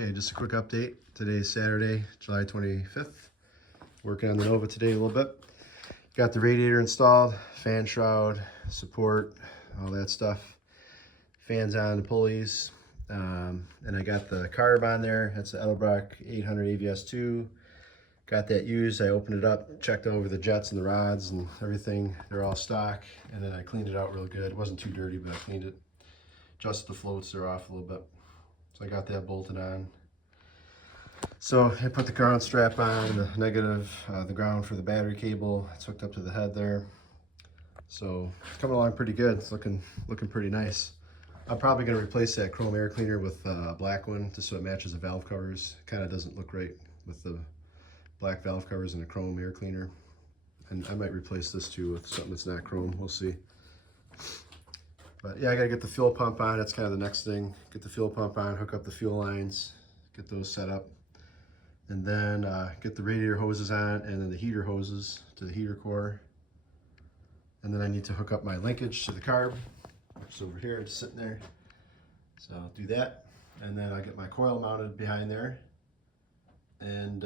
Okay, just a quick update. Today's Saturday, July 25th. Working on the Nova today a little bit. Got the radiator installed, fan shroud, support, all that stuff. Fans on the pulleys. And I got the carb on there. That's the Edelbrock 800 AVS2. Got that used. I opened it up, checked over the jets and the rods and everything. They're all stock. And then I cleaned it out real good. It wasn't too dirty, but I cleaned it. Just the floats are off a little bit. So I got that bolted on. So I put the ground strap on, the negative, the ground for the battery cable. It's hooked up to the head there. So it's coming along pretty good. It's looking pretty nice. I'm probably going to replace that chrome air cleaner with a black one just so it matches the valve covers. Kind of doesn't look right with the black valve covers and a chrome air cleaner. And I might replace this too with something that's not chrome. We'll see. But yeah, I got to get the fuel pump on. That's kind of the next thing. Get the fuel pump on, hook up the fuel lines, get those set up. And then get the radiator hoses on and then the heater hoses to the heater core. And then I need to hook up my linkage to the carb, which is over here, it's sitting there. So I'll do that. And then I'll get my coil mounted behind there and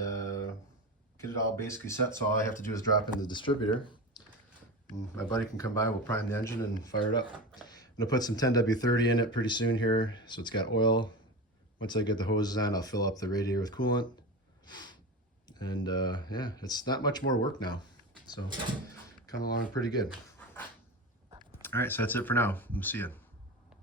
get it all basically set. So all I have to do is drop in the distributor. And my buddy can come by, we'll prime the engine and fire it up. I'm gonna put some 10W30 in it pretty soon here. So it's got oil. Once I get the hoses on, I'll fill up the radiator with coolant. And yeah, it's not much more work now. So coming along pretty good. All right, so that's it for now. We'll see you.